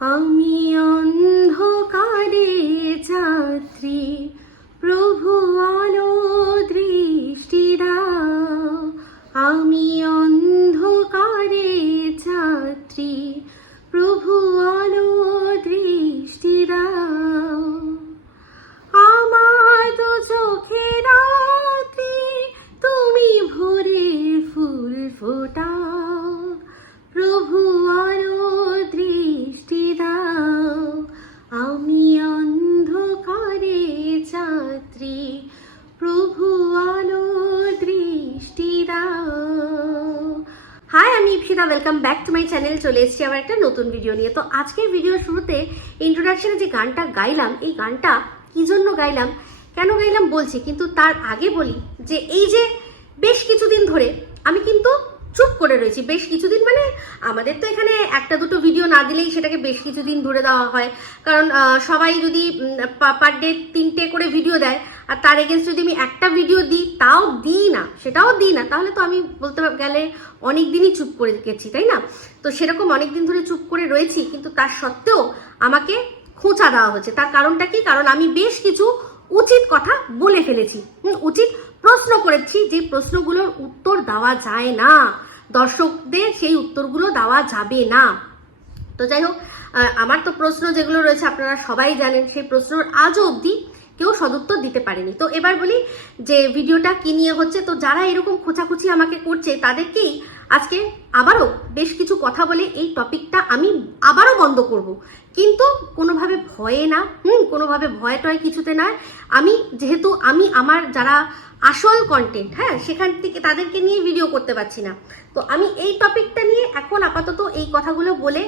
আমি অন্ধকারে যাত্রী, প্রভু আলো দৃষ্টি দাও। আমি অন্ধকারে যাত্রী, প্রভু আলো দৃষ্টি দাও। আমার দু চোখে রাত্রি, তুমি ভোরের ফুল ফোটাও। প্রভু আলো দৃষ্টি দাও। আমি অন্ধকারে যাত্রী, প্রভু আলো দৃষ্টি দাও। হাই, আমি Ipsita, welcome back to my channel. চলে এসেছি আবার একটা নতুন ভিডিও নিয়ে। তো আজকের ভিডিওর শুরুতে ইন্ট্রোডাকশনে যে গানটা গাইলাম, এই গানটা কি জন্য গাইলাম, কেন গাইলাম বলছি, কিন্তু তার আগে বলি যে এই যে বেশ কিছুদিন ধরে আমি কিন্তু চুপ করে রয়েছি। বেশ কিছুদিন মানে আমাদের তো এখানে একটা দুটো ভিডিও না দিলেই সেটাকে বেশ কিছুদিন ধরে দেওয়া হয়, কারণ সবাই যদি পার ডে 3টে করে ভিডিও দেয় আর তার এগেনস্ট যদি আমি একটা ভিডিও দিই, সেটাও দিই না, তাহলে তো আমি বলতে গেলে অনেক দিনই চুপ করে গেছি, তাই না? তো সেরকম অনেক দিন ধরে চুপ করে রয়েছি, কিন্তু তার সত্ত্বেও আমাকে খোঁচা দেওয়া হচ্ছে। তার কারণটা কি? কারণ আমি বেশ কিছু উচিত কথা বলে ফেলেছি, উচিত প্রশ্ন করেছি, যে প্রশ্নগুলোর উত্তর দেওয়া যায় না, দর্শকদের সেই উত্তরগুলো দেওয়া যাবে না। তো যাই হোক, আমার তো প্রশ্ন যেগুলো রয়েছে আপনারা সবাই জানেন, সেই প্রশ্নর আজও অবধি কেউ সদুত্তর দিতে পারেনি। তো এবার বলি যে ভিডিওটা কি নিয়ে হচ্ছে। তো যারা এরকম খোঁচাখুচি আমাকে করছে তাদেরকেই আজকে আবারও বেশ কিছু কথা বলে এই টপিকটা আমি আবারও বন্ধ করব, কিন্তু কোনোভাবে ভয়ে না, কোনোভাবে ভয় টয় কিছুতে নয়। যেহেতু আমি আমার যারা আসল কন্টেন্ট, সেখান থেকে তাদেরকে নিয়ে ভিডিও করতে পারছি না, তো আমি এই টপিকটা নিয়ে এখন আপাতত এই কথাগুলো বলে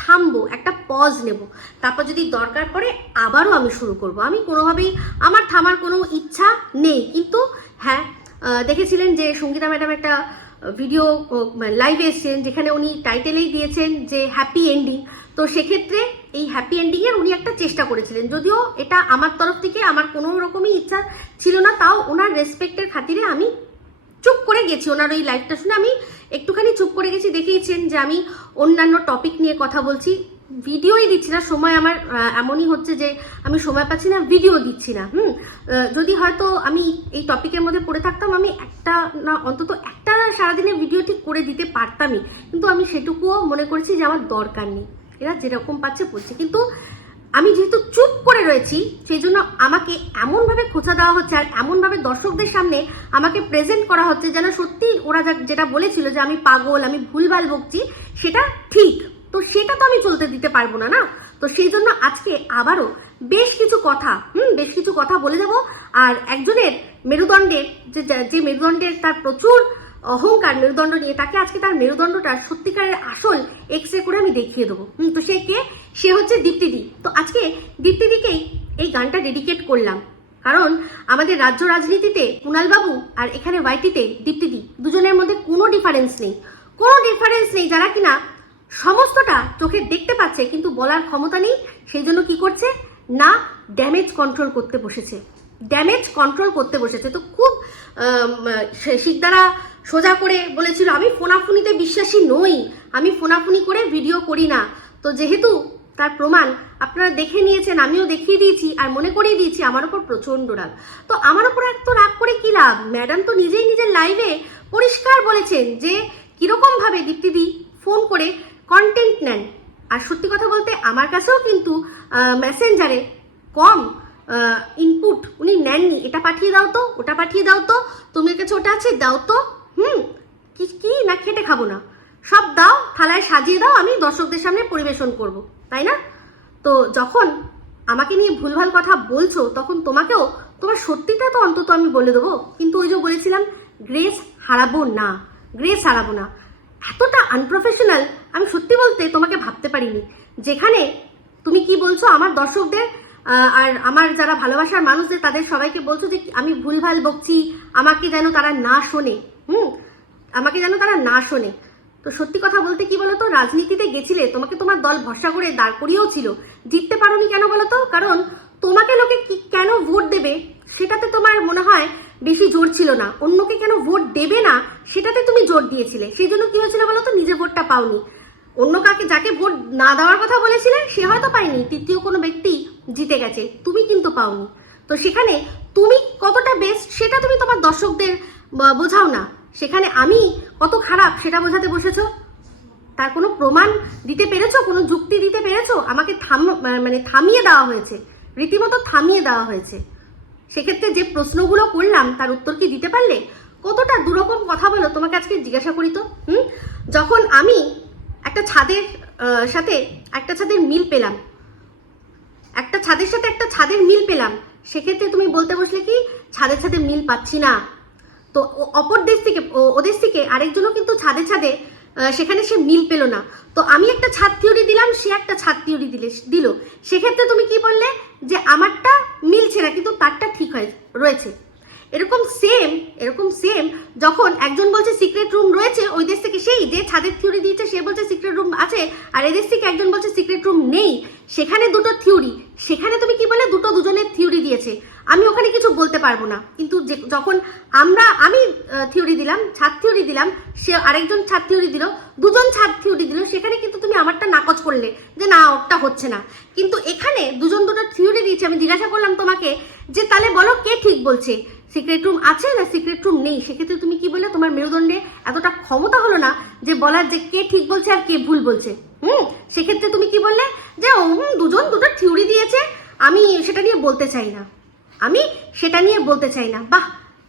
থামবো, একটা পজ নেব, তারপর যদি দরকার পড়ে আবারও আমি শুরু করব। আমি কোনোভাবেই আমার থামার কোনো ইচ্ছা নেই। কিন্তু দেখেছিলেন যে সঙ্গীতা ম্যাডাম একটা ভিডিও লাইভে এসেছেন, যেখানে উনি টাইটেলেই দিয়েছেন যে হ্যাপি এন্ডিং। তো সেক্ষেত্রে এই হ্যাপি এন্ডিংয়ের উনি একটা চেষ্টা করেছিলেন, যদিও এটা আমার তরফ থেকে আমার কোনো রকমই ইচ্ছা ছিল না, তাও ওনার রেসপেক্টের খাতিরে আমি চুপ করে গেছি। ওনার ওই লাইভটা শুনে আমি একটুখানি চুপ করে গেছি। দেখেইছেন যে আমি অন্যান্য টপিক নিয়ে কথা বলছি, ভিডিওই দিচ্ছি না। সময় আমার এমনই হচ্ছে যে আমি সময় পাচ্ছি না, ভিডিও দিচ্ছি না। যদি হয়তো আমি এই টপিকের মধ্যে পড়ে থাকতাম, আমি একটা না অন্তত একটা সারাদিনে ভিডিও ঠিক করে দিতে পারতামই, কিন্তু আমি সেটুকুও মনে করেছি যে আমার দরকার নেই, এরা যেরকম পাচ্ছে পড়ছে। কিন্তু আমি যেহেতু চুপ করে রয়েছি, সেই জন্য আমাকে এমনভাবে খোঁচা দেওয়া হচ্ছে আর এমনভাবে দর্শকদের সামনে আমাকে প্রেজেন্ট করা হচ্ছে যেন সত্যি ওরা যেটা বলেছিল যে আমি পাগল, আমি ভুলভাল বকছি, সেটা ঠিক। তো সেটা তো আমি চলতে দিতে পারবো না। তো সেই জন্য আজকে আবারও বেশ কিছু কথা বলে যাব। আর একজনের মেরুদণ্ডের যে মেরুদণ্ডের তার প্রচুর অহংকার মেরুদণ্ড নিয়ে, তাকে আজকে তার মেরুদণ্ডটা সত্যিকারের আসল এক্সরে করে আমি দেখিয়ে দেবো। তো সে হচ্ছে দীপ্তিদি। তো আজকে দীপ্তিদিকেই এই গানটা ডেডিকেট করলাম, কারণ আমাদের রাজ্য রাজনীতিতে কুণালবাবু আর এখানে ওয়াইটিতে দীপ্তিদি, দুজনের মধ্যে কোনো ডিফারেন্স নেই। যারা কিনা সমস্তটা চোখে দেখতে পাচ্ছে কিন্তু বলার ক্ষমতা নেই, সেই জন্য কি করছে না, ড্যামেজ কন্ট্রোল করতে বসেছে। তো খুব শিকদারা সোজা করে বলেছিল, আমি ফোনাফুনিতে বিশ্বাসী নই, আমি ফোনাফুনি করে ভিডিও করি না। তো যেহেতু তার প্রমাণ আপনারা দেখে নিয়েছেন, আমিও দেখিয়ে দিয়েছি আর মনে করিয়ে দিয়েছি, আমার উপর প্রচন্ড রাগ। তো আমার উপর এত রাগ করে কি লাভ? ম্যাডাম তো নিজেই নিজের লাইভে পরিষ্কার বলেছেন যে কিরকম ভাবে দীপ্তিদি ফোন করে কন্টেন্ট নেন। আর সত্যি কথা বলতে আমার কাছেও কিন্তু মেসেঞ্জারে কম ইনপুট উনি নেননি। এটা পাঠিয়ে দাও তো, ওটা পাঠিয়ে দাও তো, তোমার কাছে ওটা আছে দাও তো, কি না খেটে খাবো না, সব দাও, থালায় সাজিয়ে দাও, আমি দর্শকদের সামনে পরিবেশন করব, তাই না? তো যখন আমাকে নিয়ে ভুলভাল কথা বলছো, তখন তোমার সত্যিটা তো অন্তত আমি বলে দেবো। কিন্তু ওই যে বলেছিলাম, গ্রেস হারাবো না। এতটা আনপ্রফেশনাল আমি সত্যি বলতে তোমাকে ভাবতে পারিনি, যেখানে তুমি কি বলছো আমার দর্শকদের আর আমার যারা ভালোবাসার মানুষদের, তাদের সবাইকে বলছো যে আমি ভুলভাল বকছি, আমাকে যেন তারা না শোনে। তো সত্যি কথা বলতে কি বলতো, রাজনীতিতে গেছিলে, তোমাকে তোমার দল ভরসা করে দাঁড় করিয়েও ছিল, জিততে পারোনি কেন বলতো? কারণ তোমাকে লোকে কেন ভোট দেবে সেটাতে তোমার মনে হয় বেশি জোর ছিল না, অন্যকে কেন ভোট দেবে না সেটাতে তুমি জোর দিয়েছিলে। সেই জন্য কি হয়েছিল বলতো, নিজে ভোটটা পাওনি। অন্য কাকে যাকে ভোট না দেওয়ার কথা বলেছিলে সে হয়তো পায়নি, তৃতীয় কোনো ব্যক্তি জিতে গেছে, তুমি কিন্তু পাওনি। তো সেখানে তুমি কতটা বেস্ট সেটা তুমি তোমার দর্শকদের বোঝাও না, সেখানে আমি কত খারাপ সেটা বোঝাতে বসেছো। তার কোনো প্রমাণ দিতে পেরেছো, কোনো যুক্তি দিতে পেরেছো? আমাকে থামিয়ে দেওয়া হয়েছে, রীতিমতো থামিয়ে দেওয়া হয়েছে। সেক্ষেত্রে যে প্রশ্নগুলো করলাম তার উত্তর কি দিতে পারলে? কতটা দুরকম কথা বলো, তোমাকে আজকে জিজ্ঞাসা করি তো। যখন আমি একটা ছাদের সাথে একটা ছাদের মিল পেলাম, একটা ছাদের সাথে একটা ছাদের মিল পেলাম, সেক্ষেত্রে তুমি বলতে বসলে কি ছাদে ছাদে মিল পাচ্ছি না। তো অপর দেশ থেকে ওদেশ থেকে আরেকজনও কিন্তু ছাদে ছাদে সেখানে সে মিল পেল না। তো আমি একটা ছাদ থিওরি দিলাম, সে একটা ছাদ থিওরি দিল, সেক্ষেত্রে তুমি কি বললে যে আমারটা মিলছে না কিন্তু তারটা ঠিক রয়েছে। এরকম সেম যখন একজন বলছে সিক্রেট রুম রয়েছে ওই দেশ থেকে, সেই যে ছাদের থিওরি দিয়েছে সে বলছে সিক্রেট রুম আছে, আর এদেশ থেকে একজন বলছে সিক্রেট রুম নেই, সেখানে দুটো থিওরি, সেখানে তুমি কি বলে দুজনের থিওরি দিয়েছে, আমি ওখানে কিছু বলতে পারবো না। কিন্তু যখন আমি থিওরি দিলাম, ছাদ থিওরি দিলাম, সে আরেকজন ছাদ থিওরি দিল, দুজন ছাদ থিওরি দিল, সেখানে কিন্তু তুমি আমারটা নাকচ করলে যে না ওরটা হচ্ছে না। কিন্তু এখানে দুটো থিওরি দিয়েছে, আমি জিজ্ঞাসা করলাম তোমাকে যে তাহলে বলো কে ঠিক বলছে, সিক্রেট রুম আছে না সিক্রেট রুম নেই, সেক্ষেত্রে তুমি কি বললে তোমার মেরুদণ্ডে এতটা ক্ষমতা হলো না যে বলার যে কে ঠিক বলছে আর কে ভুল বলছে। সেক্ষেত্রে তুমি কি বললে যে দুজন দুটো থিওরি দিয়েছে, আমি সেটা নিয়ে বলতে চাই না, আমি সেটা নিয়ে বলতে চাই না। বাহ,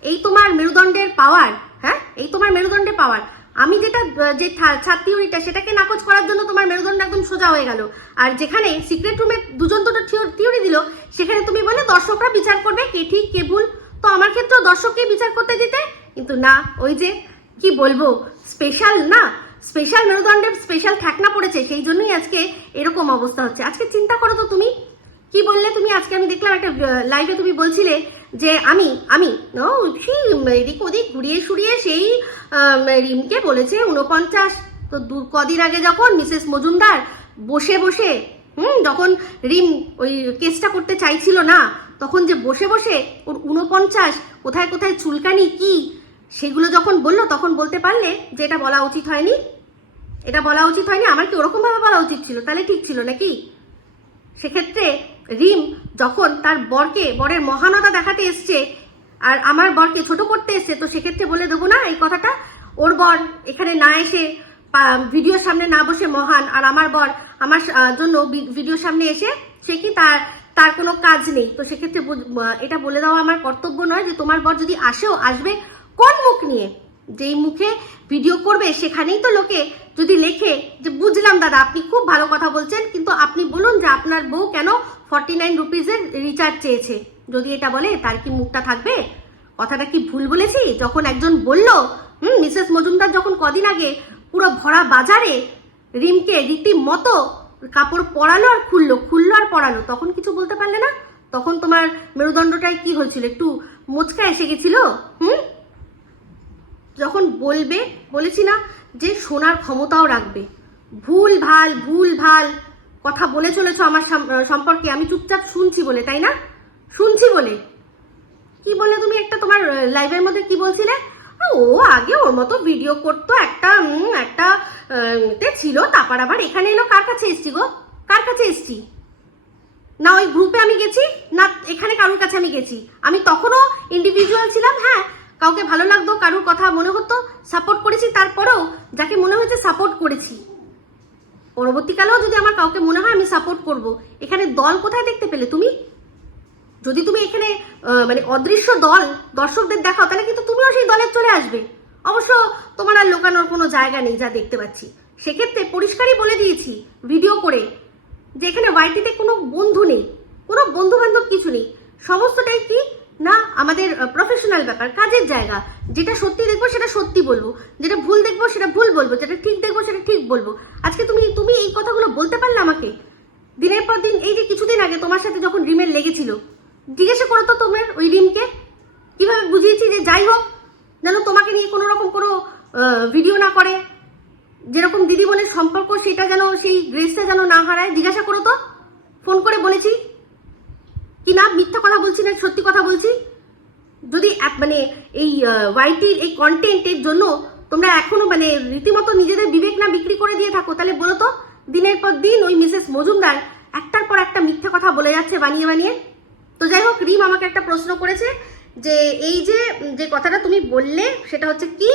এই তোমার মেরুদণ্ডের পাওয়ার, হ্যাঁ এই তোমার মেরুদণ্ডের পাওয়ার। আমি যেটা যে ছাদ থিওরিটা সেটাকে নাকচ করার জন্য তোমার মেরুদণ্ড একদম সোজা হয়ে গেল, আর যেখানে সিক্রেট রুমে দুজন দুটো থিওরি দিল সেখানে তুমি বলে দর্শকরা বিচার করবে কে ঠিক কে ভুল। তো আমার ক্ষেত্রেও দর্শককে বিচার করতে দিতে, কিন্তু না, ওই যে কি বলবো স্পেশাল না, স্পেশাল মেরুদণ্ডের স্পেশাল ঠেকনা পড়েছে, সেই জন্যই আজকে এরকম অবস্থা হচ্ছে। আজকে চিন্তা করো তো তুমি কি বললে, তুমি আজকে আমি দেখলাম একটা লাইভে তুমি বলছিলে যে আমি এদিক ওদিক ঘুরিয়ে সুরিয়ে সেই রিমকে বলেছে 49। তো কদিন আগে যখন মিসেস মজুমদার বসে বসে যখন রিম ওই কেসটা করতে চাইছিল না, তখন যে বসে বসে ওর 49 কোথায় কোথায় চুলকানি কি সেগুলো যখন বললো, তখন বলতে পারলে যে এটা বলা উচিত হয়নি, এটা বলা উচিত হয়নি, আমার কি ওরকম ভাবে বলা উচিত ছিল, তাহলে ঠিক ছিল নাকি? সেক্ষেত্রে রিম যখন তার বরের মহানতা দেখাতে এসছে আর আমার বরকে ছোট করতে এসছে, তো সেক্ষেত্রে বলে দেবো না এই কথাটা, ওর বর এখানে না এসে ভিডিওর সামনে না বসে মহান, আর আমার বর আমার জন্য ভিডিওর সামনে এসে সে কি তার কোনো কাজ নেই। তো সেক্ষেত্রে এটা বলে দেওয়া আমার কর্তব্য নয় যে তোমার বর যদি আসবে কোন মুখ নিয়ে, যেই মুখে ভিডিও করবে সেখানেই তো লোকে যদি লেখে যে বুঝলাম দাদা আপনি খুব ভালো কথা বলছেন, কিন্তু আপনি বলুন যে আপনার বউ কেন 49 রুপিজের রিচার্জ চেয়েছে, যদি এটা বলে তার কি মুখটা থাকবে? কথাটা কি ভুল বলেছি? যখন একজন বলল মিসেস মজুমদার যখন কদিন আগে পুরো ভরা বাজারে রিমকে রীতিমতো কাপড় পরালো আর খুললো আর পরালো, তখন কিছু বলতে পারলে না? তখন তোমার মেরুদণ্ডটায় কি হয়েছিল, একটু মোচকা এসে গেছিল? যখন বলেছি না যে শোনার ক্ষমতাও রাখবে, ভুল ভাল কথা বলে চলেছ আমার সম্পর্কে, আমি চুপচাপ শুনছি বলে, তাই না? শুনছি বলে কি বলে তুমি একটা তোমার লাইভের মধ্যে কি বলছিলে, ও আগে ওর মতো ভিডিও করতো একটা ছিল, তারপর আবার এখানে এলো। কার কাছে এসছি গো, কার কাছে এসছি? না ওই গ্রুপে আমি গেছি, না এখানে কারোর কাছে আমি গেছি? আমি তখনও ইন্ডিভিজুয়াল ছিলাম, হ্যাঁ কাউকে ভালো লাগতো, কারোর কথা মনে হতো সাপোর্ট করেছি, তারপরেও যাকে মনে হয়েছে সাপোর্ট করেছি। পরবর্তীকালেও যদি আমার কাউকে মনে হয় আমি সাপোর্ট করব। এখানে দল কোথায় দেখতে পেলে তুমি? যদি তুমি এখানে মানে অদৃশ্য দল দর্শকদের দেখাও, তাহলে কিন্তু তুমিও সেই দলে চলে আসবে। অবশ্য তোমার আর লোকানোর কোনো জায়গা নেই যা দেখতে পাচ্ছি। সেক্ষেত্রে পরিষ্কারই বলে দিয়েছি ভিডিও করে যে এখানে ওয়াইটিতে কোনো বন্ধু নেই, কোনো বন্ধু বান্ধব কিছু নেই, সমস্তটাই কি না আমাদের প্রফেশনাল ব্যাপার, কাজের জায়গা। যেটা সত্যি দেখবো সেটা সত্যি বলবো, যেটা ভুল দেখবো সেটা ভুল বলবো, যেটা ঠিক দেখবো সেটা ঠিক বলবো। আজকে তুমি এই কথাগুলো বলতে পারলে আমাকে দিনের পর দিন? এই যে কিছুদিন আগে তোমার সাথে যখন রিমের লেগেছিল, জিজ্ঞাসা করো তো তোমার ওই রিমকে কিভাবে বুঝিয়েছি যে যাই হোক যেন তোমাকে নিয়ে কোনো রকম কোনো ভিডিও না করে, যেরকম দিদি বোনের সম্পর্ক সেটা যেন সেই গ্রেসটা যেন না হারায়। জিজ্ঞাসা করো তো, ফোন করে বলেছি কি না, মিথ্যা কথা বলছি না সত্যি কথা বলছি? যদি মানে এই ওয়াইটির এই কন্টেন্টের জন্য তোমরা এখনো মানে রীতিমতো নিজেদের বিবেক না বিক্রি করে দিয়ে থাকো, তাহলে বলো তো দিনের পর দিন ওই মিসেস মজুমদার একটার পর একটা মিথ্যে কথা বলে যাচ্ছে বানিয়ে বানিয়ে। তো যাই হোক, রিম আমাকে একটা প্রশ্ন করেছে যে এই যে কথাটা তুমি বললে সেটা হচ্ছে কি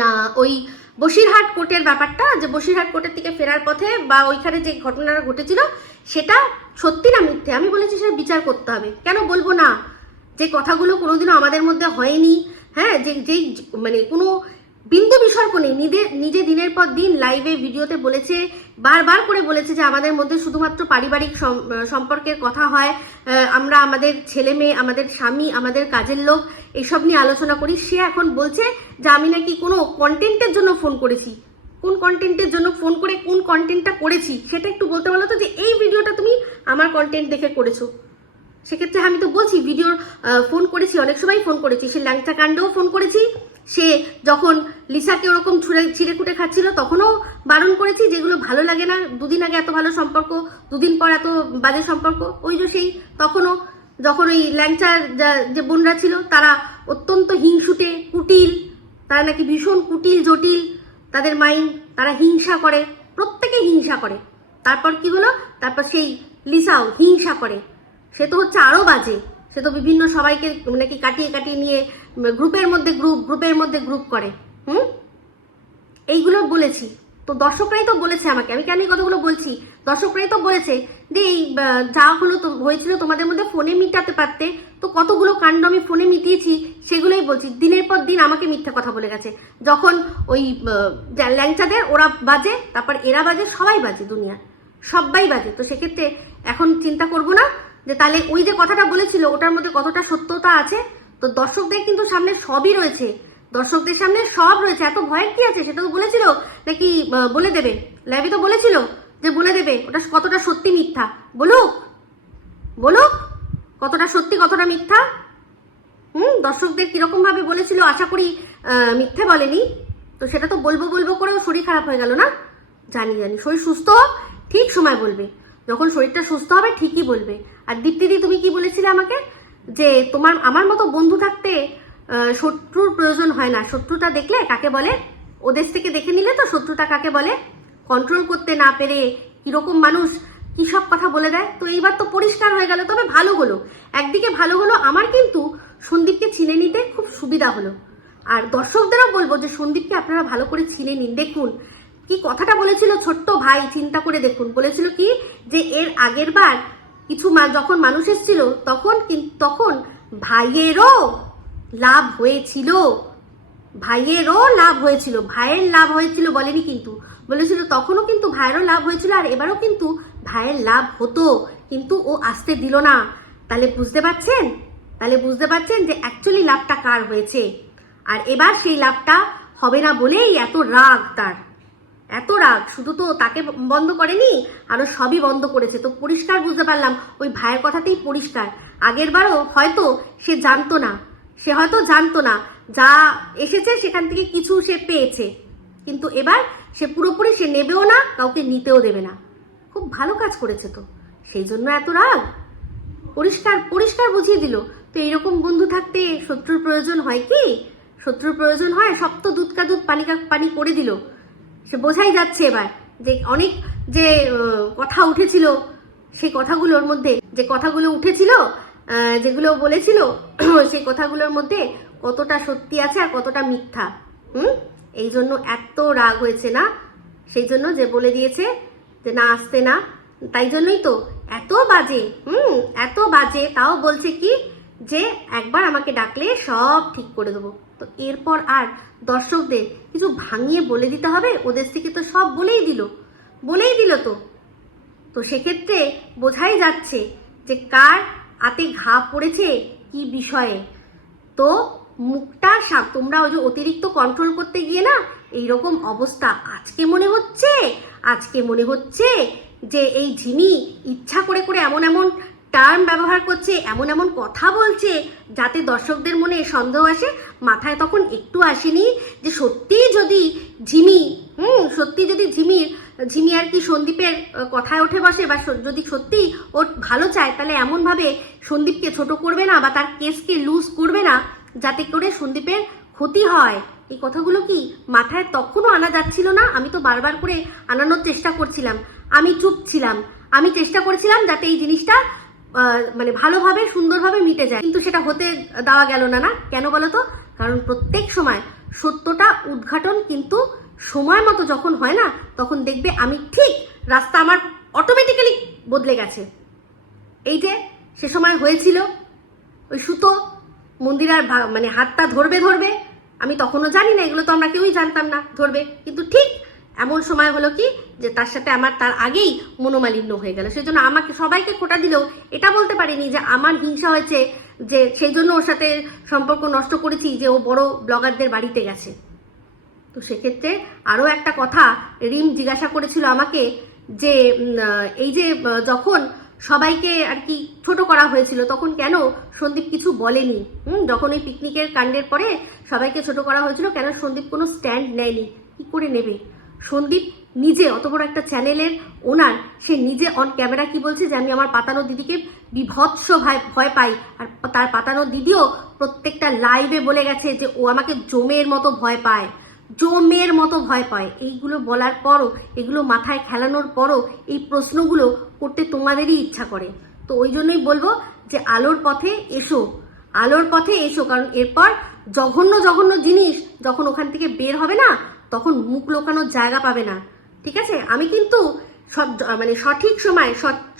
না, ওই বসিরহাট কোর্টের ব্যাপারটা, যে বসিরহাট কোর্টের থেকে ফেরার পথে বা ওইখানে যে ঘটনাটা ঘটেছিল সেটা সত্যি না মিথ্যে। আমি বলেছি সেটা বিচার করতে হবে। কেন বলবো না, যে কথাগুলো কোনোদিনও আমাদের মধ্যে হয়নি, হ্যাঁ, যেই মানে কোনো বিন্দু বিসর্গ নেই, নিজে দিনের পর দিন লাইভে ভিডিওতে বলেছে, বারবার করে বলেছে যে আমাদের মধ্যে শুধুমাত্র পারিবারিক সম্পর্কের কথা হয়, আমরা আমাদের ছেলে মেয়ে, আমাদের স্বামী, আমাদের কাজের লোক এইসব নিয়ে আলোচনা করি। সে এখন বলছে যে আমি নাকি কোনো কন্টেন্টের জন্য ফোন করেছি। কোন কন্টেন্টের জন্য ফোন করে কোন কন্টেন্টটা করেছি সেটা একটু বলতে বলো তো, যে এই ভিডিওটা তুমি আমার কন্টেন্ট দেখে করেছো। সেক্ষেত্রে আমি তো বলছি ভিডিওর ফোন করেছি, অনেক সময় ফোন করেছি, সে ল্যাংচা কাণ্ডেও ফোন করেছি, সে যখন লিসাকে ওরকম ছিঁড়ে খুঁটে খাচ্ছিল তখনও বারণ করেছি, যেগুলো ভালো লাগে না। দুদিন আগে এত ভালো সম্পর্ক, দুদিন পর এত বাজে সম্পর্ক। ওই যে সেই তখনও যখন ওই ল্যাংচার যে বোনরা ছিল তারা অত্যন্ত হিংসুটে কুটিল, তারা নাকি ভীষণ কুটিল জটিল তাদের মাইন্ড, তারা হিংসা করে, প্রত্যেকে হিংসা করে। তারপর কি হলো, তারপর সেই লিসাও হিংসা করে, সে তো হচ্ছে আরো বাজে, সে তো বিভিন্ন সবাইকে নাকি কাটিয়ে কাটিয়ে নিয়ে গ্রুপের মধ্যে গ্রুপ করে। এইগুলো বলেছি তো দর্শকরাই তো বলেছে আমাকে, আমি কেন এই কথাগুলো বলছি, দর্শকরাই তো বলেছে যে এই যা হলো তো হয়েছিল তোমাদের মধ্যে ফোনে মিটাতে পারতে, তো কতগুলো কাণ্ড আমি ফোনে মিটিয়েছি সেগুলোই বলছি। দিনের পর দিন আমাকে মিথ্যা কথা বলে গেছে, যখন ওই ল্যাংচাদের ওরা বাজে, তারপর এরা বাজে, সবাই বাজে, দুনিয়া সবাই বাজে। তো সেক্ষেত্রে এখন চিন্তা করবো না যে তাহলে ওই যে কথাটা বলেছিল ওটার মধ্যে কতটা সত্যতা আছে। তো দর্শকদের কিন্তু সামনে সবই রয়েছে, দর্শকদের সামনে সব রয়েছে, এত ভয়ের কি আছে? সেটা তো বলেছিল নাকি বলে দেবে, লাইভে তো বলেছিল যে বলে দেবে ওটা কতটা সত্যি মিথ্যা। বলুক কতটা সত্যি কতটা মিথ্যা। দর্শকদের কিরকম ভাবে বলেছিল, আশা করি মিথ্যে বলেনি। তো সেটা তো বলবো করেও শরীর খারাপ হয়ে গেল না। জানি শরীর সুস্থ ঠিক সময় বলবে, যখন শরীরটা সুস্থ হবে ঠিকই বলবে। আর দীপ্তিদি তুমি কি বলেছিলে আমাকে, যে আমার মতো বন্ধু থাকতে শত্রুর প্রয়োজন হয় না। শত্রুতা দেখলে কাকে বলে, ওদের থেকে দেখে নিলে তো শত্রুতা কাকে বলে। কন্ট্রোল করতে না পেরে কিরকম মানুষ কি সব কথা বলে দেয়। তো এইবার তো পরিষ্কার হয়ে গেল। তবে ভালো হলো, একদিকে ভালো হলো, আমার কিন্তু সন্দীপকে ছিনে নিতে খুব সুবিধা হলো। আর দর্শকদেরও বলবো যে সন্দীপকে আপনারা ভালো করে ছিনে নিন। দেখুন কি কথাটা বলেছিল ছোট্ট ভাই, চিন্তা করে দেখুন, বলেছিল কি যে এর আগের বার কিছু যখন মানুষ এসেছিল তখন ভাইয়েরও লাভ হয়েছিল, ভাইয়ের লাভ হয়েছিল বলেনি, কিন্তু বলেছিল তখনও কিন্তু ভাইয়েরও লাভ হয়েছিল, আর এবারও কিন্তু ভাইয়ের লাভ হতো, কিন্তু ও আসতে দিল না। তাহলে বুঝতে পারছেন যে অ্যাকচুয়ালি লাভটা কার হয়েছে। আর এবার সেই লাভটা হবে না বলেই এত রাগ, এত রাগ। শুধু তো তাকে বন্ধ করেনি, আরো সবই বন্ধ করেছে। তো পরিষ্কার বুঝতে পারলাম ওই ভাইয়ের কথাতেই পরিষ্কার। আগের বারও হয়তো সে হয়তো জানতো না যা এসেছে সেখান থেকে কিছু সে পেয়েছে, কিন্তু এবার সে পুরোপুরি সে নেবেও না, কাউকে নিতেও দেবে না। খুব ভালো কাজ করেছে, তো সেই জন্য এত রাগ। পরিষ্কার বুঝিয়ে দিল। তো এইরকম বন্ধু থাকতে শত্রুর প্রয়োজন হয় কি? শত্রুর প্রয়োজন হয়? সব তো দুধ কা দুধ পানি কা পানি করে দিল। সে বোঝাই যাচ্ছে এবার যে অনেক যে কথা উঠেছিল, সেই কথাগুলোর মধ্যে যে কথাগুলো উঠেছিল, যেগুলো বলেছিল সেই কথাগুলোর মধ্যে কতটা সত্যি আছে আর কতটা মিথ্যা। এই জন্য এত রাগ হয়েছে না, সেই জন্য যে বলে দিয়েছে যে না আসতে না, তাই জন্যই তো এত বাজে। তাও বলছে কি যে একবার আমাকে ডাকলে সব ঠিক করে দেবো। তো এরপর আর দর্শকদের কিছু ভাঙিয়ে বলে দিতে হবে? ওদের থেকে তো সব বলেই দিল। তো সেক্ষেত্রে বোঝাই যাচ্ছে যে কার হাতে ঘা পড়েছে কি বিষয়ে। তো মুখটা তোমরা ওই যে অতিরিক্ত কন্ট্রোল করতে গিয়ে না এইরকম অবস্থা। আজকে মনে হচ্ছে যে এই ঝিমি ইচ্ছা করে এমন টার্ম ব্যবহার করছে, এমন কথা বলছে যাতে দর্শকদের মনে সন্দেহ আসে। মাথায় তখন একটু আসেনি যে সত্যি যদি ঝিমি আর কি সন্দীপের কথায় ওঠে বসে, বা যদি সত্যি ওর ভালো চায়, তাহলে এমনভাবে সন্দীপকে ছোট করবে না বা তার কেসকে লুজ করবে না যাতে করে সন্দীপের ক্ষতি হয়। এই কথাগুলো কি মাথায় তখনও আনা যাচ্ছিল না? আমি তো বারবার করে আনানোর চেষ্টা করছিলাম, আমি চুপ ছিলাম, আমি চেষ্টা করেছিলাম যাতে এই জিনিসটা মানে ভালোভাবে সুন্দরভাবে মিটে যায়, কিন্তু সেটা হতে দেওয়া গেল না। না কেন বলো তো? কারণ প্রত্যেক সময় সত্যটা উদ্ঘাটন কিন্তু সময় মতো যখন হয় না, তখন দেখবে আমি ঠিক রাস্তা আমার অটোমেটিক্যালি বদলে গেছে। এই যে সে সময় হয়েছিল ওই সুতো মন্দিরার মানে হাতটা ধরবে, আমি তখনও জানি না, এগুলো তো আমরা কেউই জানতাম না ধরবে, কিন্তু ঠিক এমন সময় হলো কি যে তার সাথে আমার তার আগেই মনোমালিন্য হয়ে গেল। সেই জন্য আমাকে সবাইকে খোঁটা দিলেও এটা বলতে পারিনি যে আমার হিংসা হয়েছে, যে সেই জন্য ওর সাথে সম্পর্ক নষ্ট করেছি, যে ও বড় ব্লগারদের বাড়িতে গেছে। তো সেক্ষেত্রে আরও একটা কথা রিম জিজ্ঞাসা করেছিল আমাকে, যে এই যে যখন সবাইকে আর কি ছোট করা হয়েছিল তখন কেন সন্দীপ কিছু বলেনি? যখন ওই পিকনিকের কাণ্ডের পরে সবাইকে ছোট করা হয়েছিল, কেন সন্দীপ কোনো স্ট্যান্ড নেয়নি? কি করে নেবে? সন্দীপ নিজে অত বড় একটা চ্যানেলের ওনার, সে নিজে অন ক্যামেরা কি বলছে যে আমি আমার পাতানো দিদিকে বিভৎস ভয় পাই, আর তার পাতানো দিদিও প্রত্যেকটা লাইভে বলে গেছে যে ও আমাকে জমের মতো ভয় পায়, জমের মতো ভয় পায়। এইগুলো বলার পরও, এগুলো মাথায় খেলানোর পরও এই প্রশ্নগুলো করতে তোমাদেরই ইচ্ছা করে। তো ওই জন্যই বলবো যে আলোর পথে এসো, আলোর পথে এসো, কারণ এরপর জঘন্য জঘন্য জিনিস যখন ওখান থেকে বের হবে না, তখন মুখ লোকানোর জায়গা পাবে না। ঠিক আছে? আমি কিন্তু মানে সঠিক সময়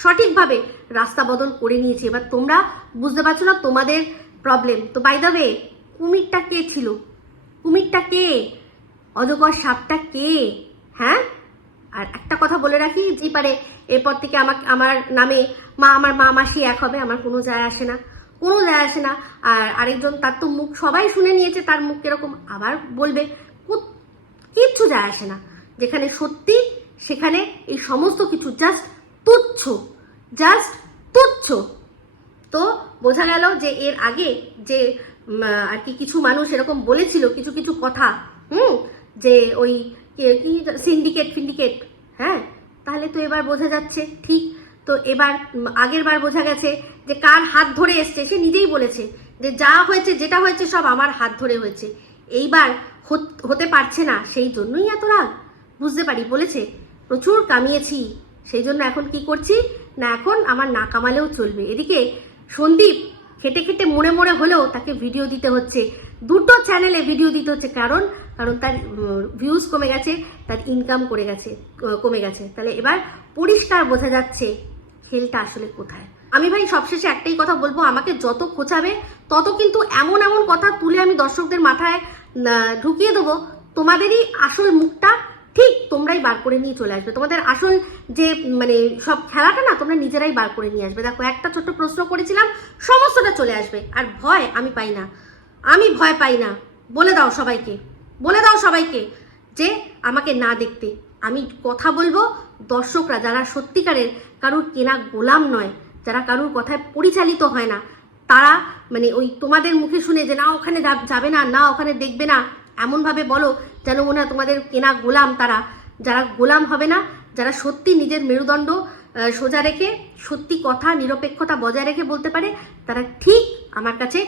সঠিকভাবে রাস্তা বদল করে নিয়েছি। এবার তোমরা বুঝতে পারছো না, তোমাদের প্রবলেম। তো বাই দ্য ওয়ে, কুমিরটা কে ছিল? কুমিরটা কে? অজগর সাপটা কে? হ্যাঁ? আর একটা কথা বলে রাখি, যে পারে এরপর থেকে আমার নামে আমার মা মাসি এক হবে, আমার কোনো যায় আসে না, কোনো যায় আসে না। আর আরেকজন, তার তো মুখ সবাই শুনে নিয়েছে, তার মুখ কিরকম আবার বলবে, কিচ্ছু যায় আসে না। যেখানে সত্যি সেখানে এই সমস্ত কিছু জাস্ট তুচ্ছ, জাস্ট তুচ্ছ। তো বোঝা গেল যে এর আগে যে আর কি কিছু মানুষ এরকম বলেছিল কিছু কিছু কথা, যে ওই কি সিন্ডিকেট, হ্যাঁ, তাহলে তো এবার বোঝা যাচ্ছে ঠিক। তো এবার আগের বার বোঝা গেছে যে কার হাত ধরে এসছে, সে নিজেই বলেছে যে যা হয়েছে, যেটা হয়েছে সব আমার হাত ধরে হয়েছে। এইবার হতে পারছে না, সেই জন্যই এত রাগ। বুঝতে পারি, বলেছে প্রচুর কামিয়েছি, সেই জন্য এখন কি করছি না, এখন আমার না কামালেও চলবে। এদিকে সন্দীপ খেটে খেটে মরে মরে হলেও তাকে ভিডিও দিতে হচ্ছে, দুটো চ্যানেলে ভিডিও দিতে হচ্ছে, কারণ তার ভিউজ কমে গেছে, তার ইনকাম কমে গেছে। তাহলে এবার পরিষ্কার বোঝা যাচ্ছে খেলটা আসলে কোথায়। আমি ভাই সবশেষে একটাই কথা বলবো, আমাকে যত খোঁচাবে তত কিন্তু এমন এমন কথা তুলে আমি দর্শকদের মাথায় ঢুকিয়ে দেবো, তোমাদেরই আসল মুখটা ঠিক তোমরাই বার করে নিয়ে চলে আসবে। তোমাদের আসল যে মানে সব খেলাটা না, তোমরা নিজেরাই বার করে নিয়ে আসবে। দেখো, একটা ছোট্ট প্রশ্ন করেছিলাম, সমস্তটা চলে আসবে। আর ভয় আমি পাই না, আমি ভয় পাই না। বলে দাও সবাইকে যে আমাকে না দেখতে। আমি কথা বলবো, দর্শকরা যারা সত্যিকারের কারুর কেনা গোলাম নয়, যারা কারুর কথায় পরিচালিত হয় না, তারা মানে ওই তোমাদের মুখে শুনে যে না ওখানে যাবে না, না ওখানে দেখবে না, এমনভাবে বলো যেন মনে হয় তোমাদের কেনা গোলাম তারা। যারা গোলাম হবে না, যারা সত্যি নিজের মেরুদণ্ড সোজা রেখে সত্যি কথা নিরপেক্ষতা বজায় রেখে বলতে পারে, তারা ঠিক আমার কাছে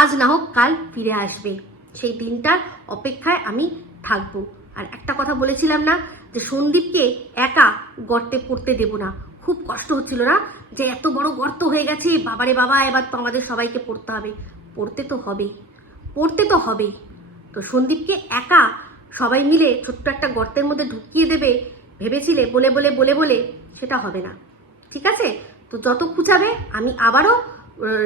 আজ না হোক কাল ফিরে আসবে। সেই দিনটার অপেক্ষায় আমি থাকবো। আর একটা কথা বলেছিলাম না, যে সন্দীপকে একা গর্তে পড়তে দেব না। খুব কষ্ট হচ্ছিল না, যে এত বড় গর্ত হয়ে গেছে, বাবারে বাবা, এবার তো আমাদের সবাইকে পড়তে হবে। পড়তে তো হবেই। তো সন্দীপকে একা সবাই মিলে ছোট্ট একটা গর্তের মধ্যে ঢুকিয়ে দেবে ভেবেছিলে, বলে সেটা হবে না। ঠিক আছে? তো যত খুঁচাবে আমি আবারও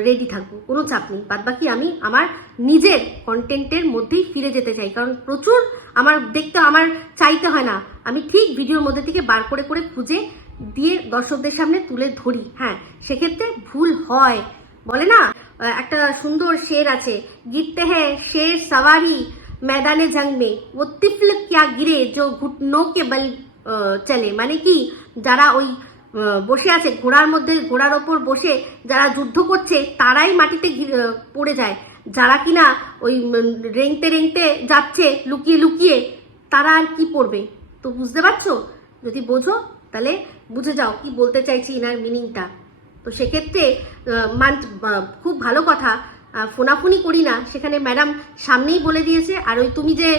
রেডি থাকবো, কোনো চাপ নেই। বাদবাকি আমি আমার নিজের কন্টেন্টের মধ্যেই ফিরে যেতে চাই, কারণ প্রচুর আমার চাইতে হয় না, আমি ঠিক ভিডিওর মধ্যে থেকে বার করে খুঁজে দিয়ে দর্শকদের সামনে তুলে ধরি। হ্যাঁ, সেক্ষেত্রে ভুল হয়, বলে না একটা সুন্দর শের আছে, গিরতে হ্যাঁ শের সওয়ারি मैदाने जंग में वो तिफल क्या गिरे जो घुटनों के बल চলে। মানে কি, যারা ওই বসে আছে ঘোড়ার ওপর বসে যারা যুদ্ধ করছে, তারাই মাটিতে পড়ে যায়। যারা কিনা ওই রেংতে যাচ্ছে লুকিয়ে, তারা আর কি পড়বে? তো বুঝতে পারছো? যদি বোঝো তাহলে বুঝে যাও কি বলতে চাইছি, ইনার মিনিংটা। তো সেক্ষেত্রে খুব ভালো কথা ফোনাফুনি করি না, সেখানে ম্যাডাম সামনেই বলে দিয়েছে। আর ওই তুমি যে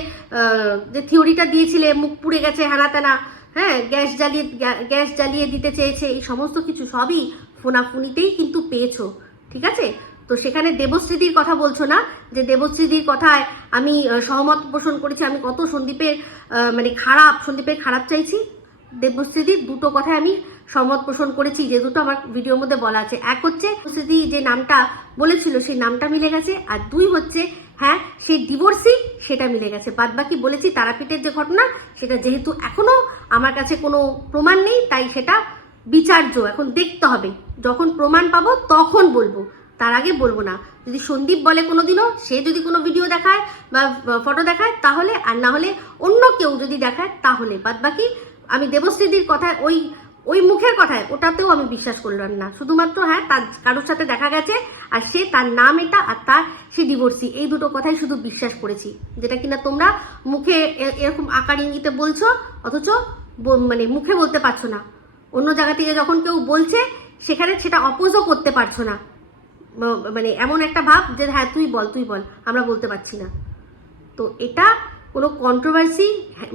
থিওরিটা দিয়েছিলে মুখ পুড়ে গেছে হানা তেনা, হ্যাঁ, গ্যাস জ্বালিয়ে দিতে চেয়েছে, এই সমস্ত কিছু সবই ফোনাফুনিতেই কিন্তু পেয়েছো, ঠিক আছে? তো সেখানে দেবশ্রীদির কথা বলছো না, যে দেবশ্রীদির কথায় আমি সহমত পোষণ করেছি, আমি কত সন্দীপের খারাপ চাইছি। দেবশ্রীদির দুটো কথায় আমি সহমত পোষণ করেছি, যে দুটো আমার ভিডিওর মধ্যে বলা আছে। এক হচ্ছে দেবশ্রীদি যে নামটা বলেছিল সেই নামটা মিলে গেছে, আর দুই হচ্ছে হ্যাঁ সেই ডিভোর্সি সেটা মিলে গেছে। বাদ বাকি বলেছি তারাপীঠের যে ঘটনা, সেটা যেহেতু এখনো আমার কাছে কোনো প্রমাণ নেই, তাই সেটা বিচার্য, এখন দেখতে হবে, যখন প্রমাণ পাবো তখন বলবো, তার আগে বলবো না। যদি সন্দীপ বলে কোনোদিনও, সে যদি কোনো ভিডিও দেখায় বা ফটো দেখায় তাহলে, আর না হলে অন্য কেউ যদি দেখায় তাহলে, বাদ বাকি আমি দেবশ্রীদির কথায় ওই মুখের কথায় ওটাতেও আমি বিশ্বাস করলাম না। শুধুমাত্র হ্যাঁ তার কারোর সাথে দেখা গেছে আর সে তার নাম এটা আর তার সে ডিভোর্সি, এই দুটো কথাই শুধু বিশ্বাস করেছি, যেটা কিনা তোমরা মুখে এরকম আকার ইঙ্গিতে বলছো, অথচ মানে মুখে বলতে পারছো না। অন্য জায়গা থেকে যখন কেউ বলছে সেখানে সেটা অপোজও করতে পারছো না, মানে এমন একটা ভাব যে হ্যাঁ তুই বল, আমরা বলতে পারছি না। তো এটা কোনো কন্ট্রোভার্সি,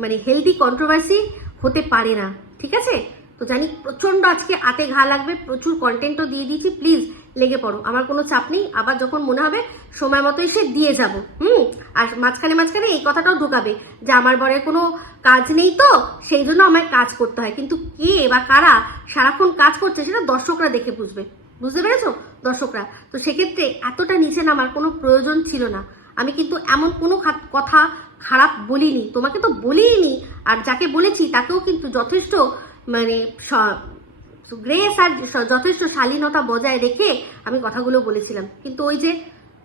মানে হেলদি কন্ট্রোভার্সি হতে পারে না, ঠিক আছে? তো জানি প্রচণ্ড আজকে হাতে ঘা লাগবে, প্রচুর কন্টেন্টও দিয়ে দিয়েছি, প্লিজ লেগে পড়ো, আমার কোনো চাপ নেই। আবার যখন মনে হবে সময় মতো এসে দিয়ে যাব। আর মাঝখানে এই কথাটাও ঢোকাবে যে আমার বরের কোনো কাজ নেই, তো সেই জন্য আমায় কাজ করতে হয়। কিন্তু কে বা কারা সারাক্ষণ কাজ করছে সেটা দর্শকরা দেখে বুঝবে, বুঝতে পেরেছো দর্শকরা? তো সেক্ষেত্রে এতটা নিচে নামার কোনো প্রয়োজন ছিল না। আমি কিন্তু এমন কোনো কথা খারাপ বলিনি, তোমাকে তো বলিনি, আর যাকে বলেছি তাকেও কিন্তু যথেষ্ট মানে গ্রেস আর যথেষ্ট শালীনতা বজায় রেখে আমি কথাগুলো বলেছিলাম। কিন্তু ওই যে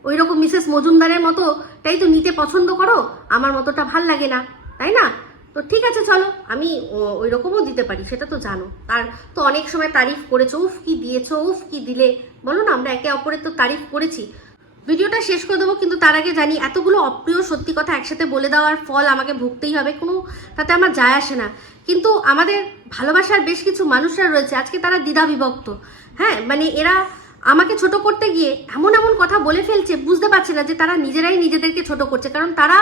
ওই রকম মিসেস মজুমদারের মতো তাই তো নিতে পছন্দ করো, আমার মতোটা ভাল লাগে না, তাই না? তো ঠিক আছে চলো, আমি ওই রকমও দিতে পারি, সেটা তো জানো। তার তো অনেক সময় তারিফ করেছো, উফ কি দিয়েছো, উফ কি দিলে, বলো না, আমরা একে অপরের তো তারিফ করেছি। ভিডিওটা শেষ করে দেবো, কিন্তু তার আগে জানি এতগুলো অপ্রিয় সত্যি কথা একসাথে বলে দেওয়ার ফল আমাকে ভুগতেই হবে, কোনো তাতে আমার যায় আসে না। কিন্তু আমাদের ভালোবাসার বেশ কিছু মানুষরা রয়েছে, আজকে তারা দ্বিধা বিভক্ত। হ্যাঁ, মানে এরা আমাকে ছোট করতে গিয়ে এমন কথা বলে ফেলছে, বুঝতে পারছে না যে তারা নিজেরাই নিজেদেরকে ছোট করছে। কারণ তারা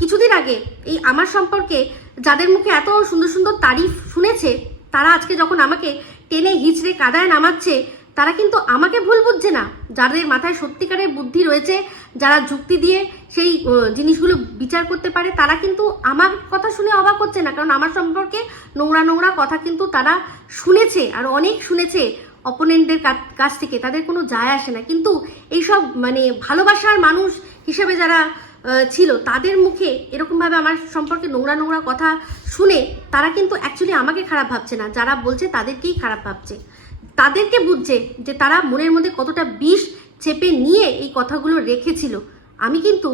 কিছুদিন আগে এই আমার সম্পর্কে যাদের মুখে এত সুন্দর সুন্দর তারিফ শুনেছে, তারা আজকে যখন আমাকে টেনে হিচড়ে কাদায় নামাচ্ছে, তারা কিন্তু আমাকে ভুল বুঝছে না। যাদের মাথায় সত্যিকারের বুদ্ধি রয়েছে, যারা যুক্তি দিয়ে সেই জিনিসগুলো বিচার করতে পারে, তারা কিন্তু আমার কথা শুনে অবাক হচ্ছে না। কারণ আমার সম্পর্কে নোংরা কথা কিন্তু তারা শুনেছে, আর অনেক শুনেছে অপোনেন্টদের কাছ থেকে, তাদের কোনো যায় আসে না। কিন্তু এইসব মানে ভালোবাসার মানুষ হিসেবে যারা ছিল, তাদের মুখে এরকমভাবে আমার সম্পর্কে নোংরা কথা শুনে তারা কিন্তু অ্যাকচুয়ালি আমাকে খারাপ ভাবছে না, যারা বলছে তাদেরকেই খারাপ ভাবছে। তাদেরকে বুঝছে যে তারা মনের মধ্যে কতটা বিষ চেপে নিয়ে এই কথাগুলো রেখেছিল। আমি কিন্তু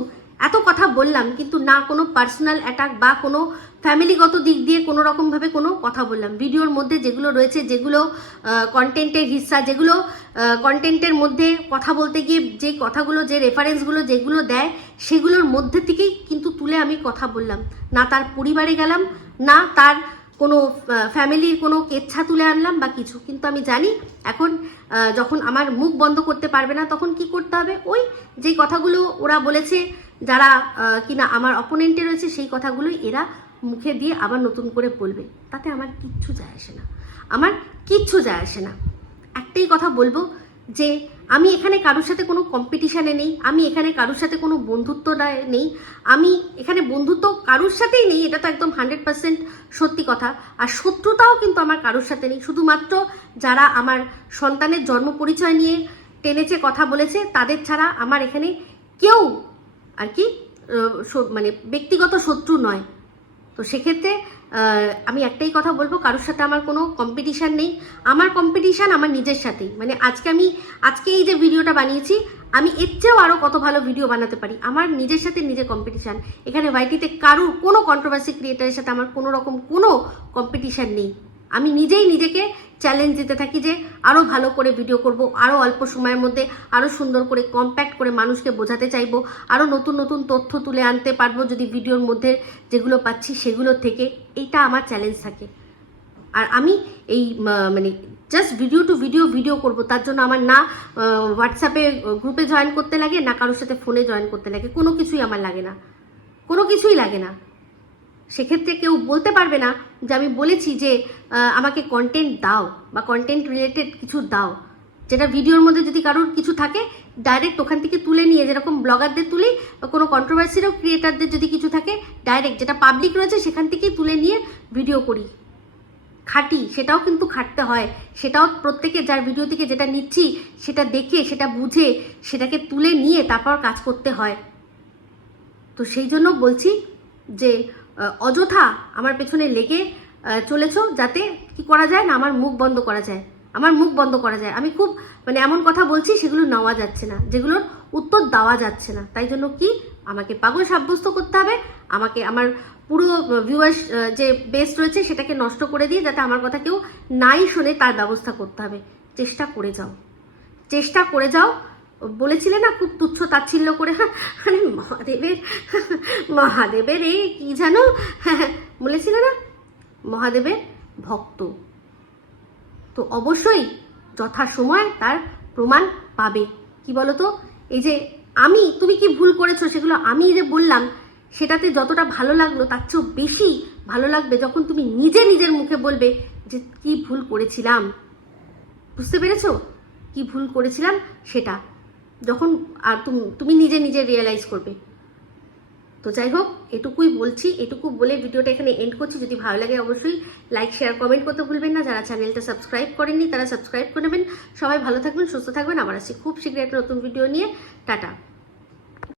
এত কথা বললাম, কিন্তু না কোনো পার্সোনাল অ্যাটাক বা কোনো ফ্যামিলিগত দিক দিয়ে কোনো রকমভাবে কোনো কথা বললাম। ভিডিওর মধ্যে যেগুলো রয়েছে, যেগুলো কন্টেন্টের হিস্সা, যেগুলো কন্টেন্টের মধ্যে কথা বলতে গিয়ে যে কথাগুলো, যে রেফারেন্সগুলো যেগুলো দেয়, সেগুলোর মধ্যে থেকেই কিন্তু তুলে আমি কথা বললাম। না তার পরিবারে গেলাম, না তার কোনো ফ্যামিলির কোনো কেচ্ছা তুলে আনলাম বা কিছু। কিন্তু আমি জানি এখন যখন আমার মুখ বন্ধ করতে পারবে না, তখন কি করতে হবে, ওই যে কথাগুলো ওরা বলেছে, যারা কিনা আমার অপোনেন্টে রয়েছে, সেই কথাগুলোই এরা মুখে দিয়ে আবার নতুন করে বলবে। তাতে আমার কিচ্ছু যায় আসে না, আমার কিচ্ছু যায় আসে না। একটাই কথা বলবো যে আমি এখানে কারোর সাথে কোনো কম্পিটিশানে নেই, আমি এখানে কারোর সাথে কোনো বন্ধুত্ব নেই, আমি এখানে বন্ধুত্ব কারোর সাথেই নেই, এটা তো একদম 100% সত্যি কথা। আর শত্রুতাও কিন্তু আমার কারোর সাথে নেই, শুধুমাত্র যারা আমার সন্তানের জন্ম পরিচয় নিয়ে টেনেছে কথা বলেছে, তাদের ছাড়া আমার এখানে কেউ আর কি মানে ব্যক্তিগত শত্রু নয়। তো সেক্ষেত্রে আমি একটাই কথা বলবো, কারোর সাথে আমার কোনো কম্পিটিশান নেই। আমার কম্পিটিশান আমার নিজের সাথেই। মানে আজকে এই যে ভিডিওটা বানিয়েছি, আমি এর চেয়েও আরও কত ভালো ভিডিও বানাতে পারি। আমার নিজের সাথে নিজে কম্পিটিশান। এখানে ওয়াইটিতে কারোর কোনো কন্ট্রোভার্সি ক্রিয়েটারের সাথে আমার কোনো রকম কোনো কম্পিটিশান নেই। আমি নিজেই নিজেকে চ্যালেঞ্জ দিতে থাকি যে আরও ভালো করে ভিডিও করব, আরও অল্প সময়ের মধ্যে আরও সুন্দর করে কম্প্যাক্ট করে মানুষকে বোঝাতে চাইবো, আরও নতুন নতুন তথ্য তুলে আনতে পারবো যদি ভিডিওর মধ্যে যেগুলো পাচ্ছি সেগুলো থেকে। এইটা আমার চ্যালেঞ্জ থাকে। আর আমি এই মানে জাস্ট ভিডিও টু ভিডিও করব, তার জন্য আমার না হোয়াটসঅ্যাপে গ্রুপে জয়েন করতে লাগে, না কারোর সাথে ফোনে জয়েন করতে লাগে, কোনো কিছুই আমার লাগে না, কোনো কিছুই লাগে না। সেক্ষেত্রে কেউ বলতে পারবে না যে আমি বলেছি যে আমাকে কন্টেন্ট দাও বা কন্টেন্ট রিলেটেড কিছু দাও, যেটা ভিডিওর মধ্যে যদি কারোর কিছু থাকে ডাইরেক্ট ওখান থেকে তুলে নিয়ে, যেরকম ব্লগারদের তুলি বা কোনো কন্ট্রোভার্সিরও ক্রিয়েটারদের যদি কিছু থাকে ডাইরেক্ট যেটা পাবলিক রয়েছে সেখান থেকেই তুলে নিয়ে ভিডিও করি, খাটি। সেটাও কিন্তু খাটতে হয়, সেটাও প্রত্যেকে যার ভিডিও থেকে যেটা নিচ্ছি সেটা দেখে সেটা বুঝে সেটাকে তুলে নিয়ে তারপর কাজ করতে হয়। তো সেই জন্য বলছি যে অযথা আমার পেছনে লেগে চলেছো, যাতে কি করা যায় না, আমার মুখ বন্ধ করা যায়, আমার মুখ বন্ধ করা যায়। আমি খুব মানে এমন কথা বলছি সেগুলো নেওয়া যাচ্ছে না, যেগুলোর উত্তর দেওয়া যাচ্ছে না, তাই জন্য কি আমাকে পাগল সাব্যস্ত করতে হবে, আমাকে আমার পুরো ভিউয়ার্স যে বেস রয়েছে সেটাকে নষ্ট করে দিয়ে যাতে আমার কথা কেউ নাই শোনে তার ব্যবস্থা করতে হবে। চেষ্টা করে যাও, চেষ্টা করে যাও। বলেছিলে না খুব তুচ্ছ তাচ্ছিল্য করে, আরে মহাদেবের এই কি জানো, বলেছিলে না মহাদেবের ভক্ত, তো অবশ্যই যথাসময় তার প্রমাণ পাবে। কি বলতো, এই যে তুমি কি ভুল করেছো সেগুলো আমি যে বললাম সেটাতে যতটা ভালো লাগলো তার চেয়েও বেশি ভালো লাগবে যখন তুমি নিজের মুখে বলবে যে কি ভুল করেছিলাম। বুঝতে পেরেছো কি ভুল করেছিলাম সেটা, যখন আর তুমি নিজে রিয়েলাইজ করবে। তো যাই হোক, এটুকুই বলছি, এটুকু বলে ভিডিওটা এখানে এন্ড করছি। যদি ভালো লাগে অবশ্যই লাইক শেয়ার কমেন্ট করতে ভুলবেন না, যারা চ্যানেলটা সাবস্ক্রাইব করেননি তারা সাবস্ক্রাইব করে নেবেন। সবাই ভালো থাকবেন, সুস্থ থাকবেন, আবার আসছি খুব শীঘ্রই একটা নতুন ভিডিও নিয়ে। টাটা।